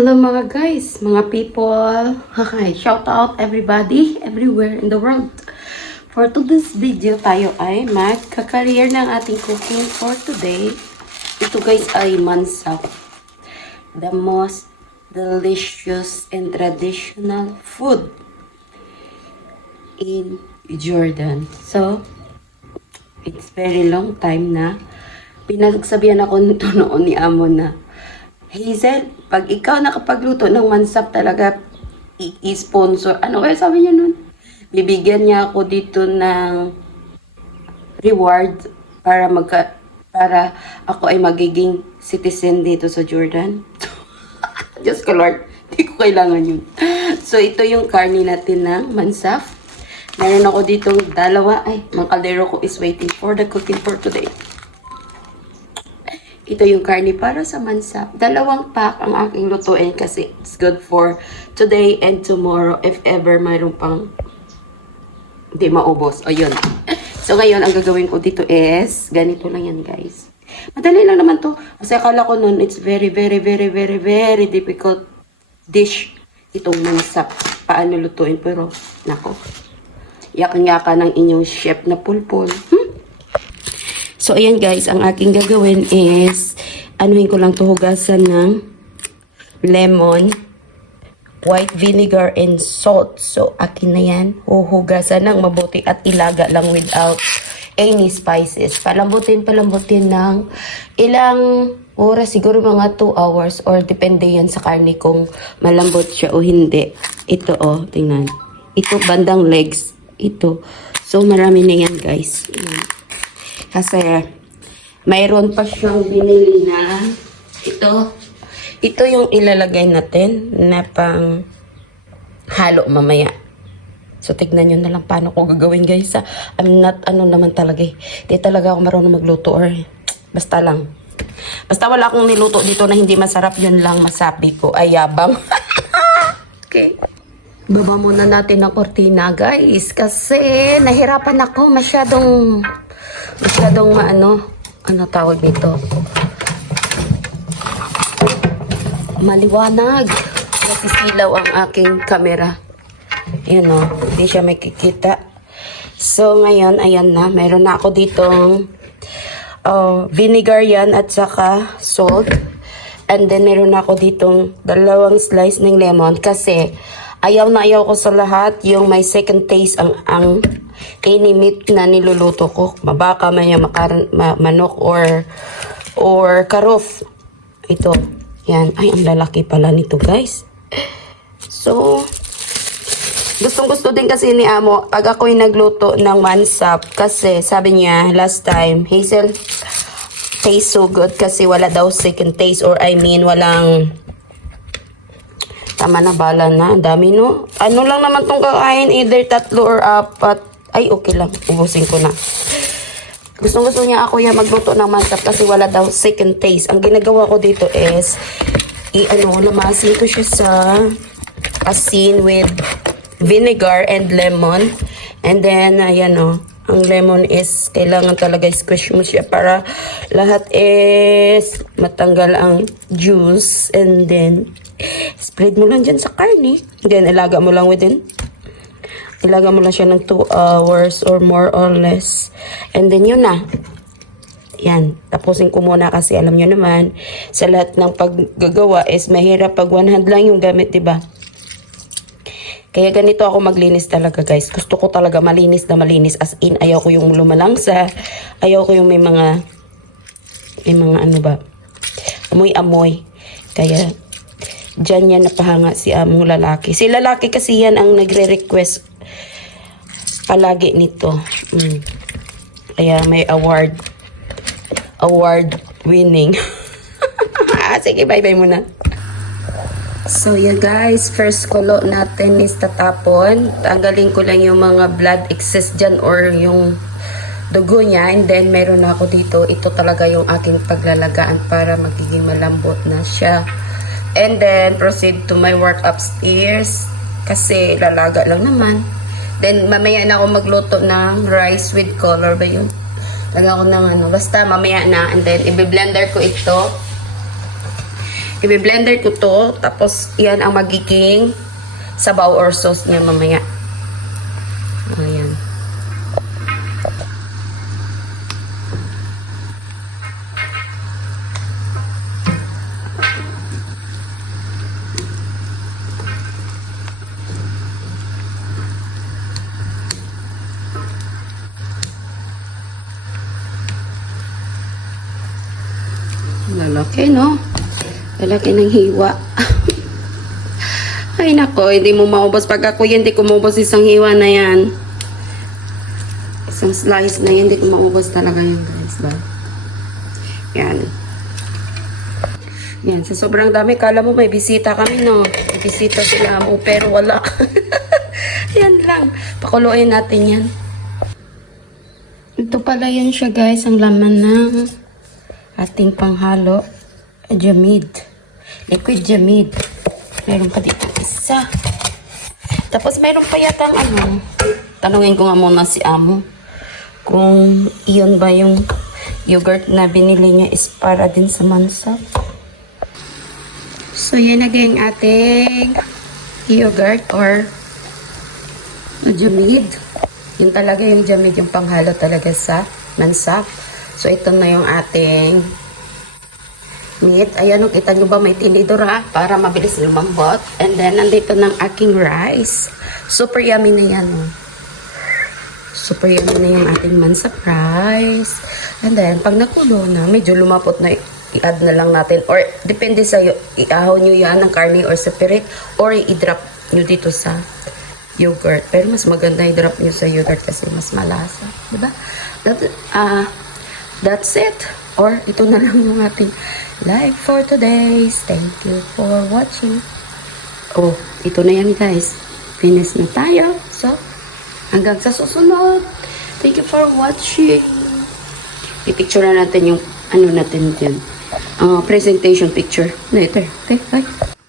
Hello mga guys, mga people. Okay, shout out everybody everywhere in the world. For today's video tayo ay magka-career ng ating cooking for today. Ito guys ay mansap. The most delicious and traditional food in Jordan. So, it's very long time na pinagsabihan ako nito noon ni Amo na, Hazel, pag ikaw nakapagluto ng mansap talaga, i-sponsor. Ano kaya sabi niya nun? Bibigyan niya ako dito ng reward para ako ay magiging citizen dito sa Jordan. Diyos ko Lord, hindi ko kailangan yun. So ito yung karne natin ng mansap. Meron ako ditong dalawa. Ay, mga kaldero ko is waiting for the cooking for today. Ito yung karne para sa mansap. 2 pack ang aking lutuin kasi it's good for today and tomorrow if ever mayroon pang hindi maubos. O yun. So ngayon, ang gagawin ko dito is, ganito lang yan guys. Madali lang naman to. Kasi akala ko nun, it's very difficult dish itong mansap. Paano lutuin. Pero, nako. Yakan-yaka ng inyong chef na pulpul. So, ayan guys, ang aking gagawin is, anuhin ko lang to, hugasan ng lemon, white vinegar, and salt. So, akin na yan, huhugasan ng mabuti at ilaga lang without any spices. Palambutin ng ilang oras, siguro mga 2 hours, or depende yan sa karne kung malambot siya o hindi. Ito tingnan. Ito, bandang legs. Ito. So, marami na yan guys. Kasi, mayroon pa siyang binili na ito yung ilalagay natin na pang halo mamaya. So, tignan nyo na lang paano ko gagawin guys. I'm not, naman talaga eh. Di talaga ako marunong magluto or basta lang. Basta wala akong niluto dito na hindi masarap, yun lang masabi ko. Ay, yabang. Okay. Baba muna natin ang kortina guys. Kasi, nahirapan ako. Masyadong ano tawag nito? Maliwanag. Nasisilaw ang aking camera. Yun hindi siya makikita. So, ngayon, ayan na. Meron na ako ditong vinegar yan at saka salt. And then, meron na ako ditong 2 slice ng lemon kasi ayaw na ayaw ko sa lahat yung may second taste ang any meat na niluluto ko. Mabaka man yung manok or karuf. Ito. Yan. Ay, ang lalaki pala nito guys. So, gustong-gusto din kasi ni Amo pag ako'y nagluto ng mansap kasi sabi niya last time, Hazel, taste so good kasi wala daw second taste or I mean walang tama na bala na. Dami no. Ano lang naman tong kakain, either 3 or 4. Ay, okay lang. Ubusin ko na. Gusto niya ako yan magluto ng mansap kasi wala daw second taste. Ang ginagawa ko dito is lamasin ko siya sa asin with vinegar and lemon. And then, ayan ang lemon is, kailangan talaga squish mo siya para lahat is matanggal ang juice. And then, spread mo lang dyan sa karne. Then, ilaga mo lang Ilaga mo lang siya ng 2 hours or more or less. And then, yun na. Yan. Tapusin ko muna kasi alam nyo naman, sa lahat ng paggagawa is mahirap pag one hand lang yung gamit, diba? Kaya ganito ako maglinis talaga guys. Gusto ko talaga malinis na malinis. As in, ayaw ko yung lumalangsa. Ayaw ko yung may mga amoy-amoy. Kaya, dyan yan napahanga si among lalaki. Si lalaki kasi yan ang nagre-request palagi nito. Kaya may award winning. Sige, bye-bye muna. So, yeah guys, first kulo natin is tatapon. Tanggalin ko lang yung mga blood excess dyan or yung dugo niya. And then, meron ako dito. Ito talaga yung aking paglalagaan para magiging malambot na siya. And then, proceed to my work upstairs. Kasi, lalaga lang naman. Then, mamaya na ako magluto ng rice with color ba yun? Lagyan ko ng basta mamaya na. And then, i-blender ko ito. I-blender ko to. Tapos, yan ang magiging sabaw or sauce niya mamaya. Ayan. Lalaki, no? Lalaki ng hiwa. Ay, nako. Hindi mo maubos. Pag ako yan, hindi ko maubos isang hiwa na yan. Isang slice na yan, hindi ko maubos talaga yan, guys. Ba? Yan. Yan. Sa sobrang dami, kala mo may bisita kami, no? May bisita sila mo, pero wala. Yan lang. Pakuluin natin yan. Ito pala yan siya, guys. Ang laman ng ating panghalo, jamid. Liquid jamid. Meron pa dito isa. Tapos meron pa yatang ano. Tanungin ko nga muna si Amo kung iyon ba yung yogurt na binili niya is para din sa mansa. So yan again ating yogurt or jamid. Yun talaga yung jamid, yung panghalo talaga sa mansa. So, ito na yung ating meat. Ayan, kita nyo ba may tinidor ha? Para mabilis lumambot. And then, nandito ng aking rice. Super yummy na yan. Oh. Super yummy na yung ating mansap rice. And then, pag nakulo na, medyo lumapot na, i-add na lang natin. Or, depende sa'yo, iahaw nyo yan ng karne or sa pirit. Or, i-drop nyo dito sa yogurt. Pero mas maganda i-drop nyo sa yogurt kasi mas malasa. Diba? That's it. Or, ito na lang yung ating live for today. Thank you for watching. Oh, ito na yan, guys. Finish na tayo. So, hanggang sa susunod. Thank you for watching. I-picture na natin yung, ano natin dyan. Presentation picture. Later. Okay, bye.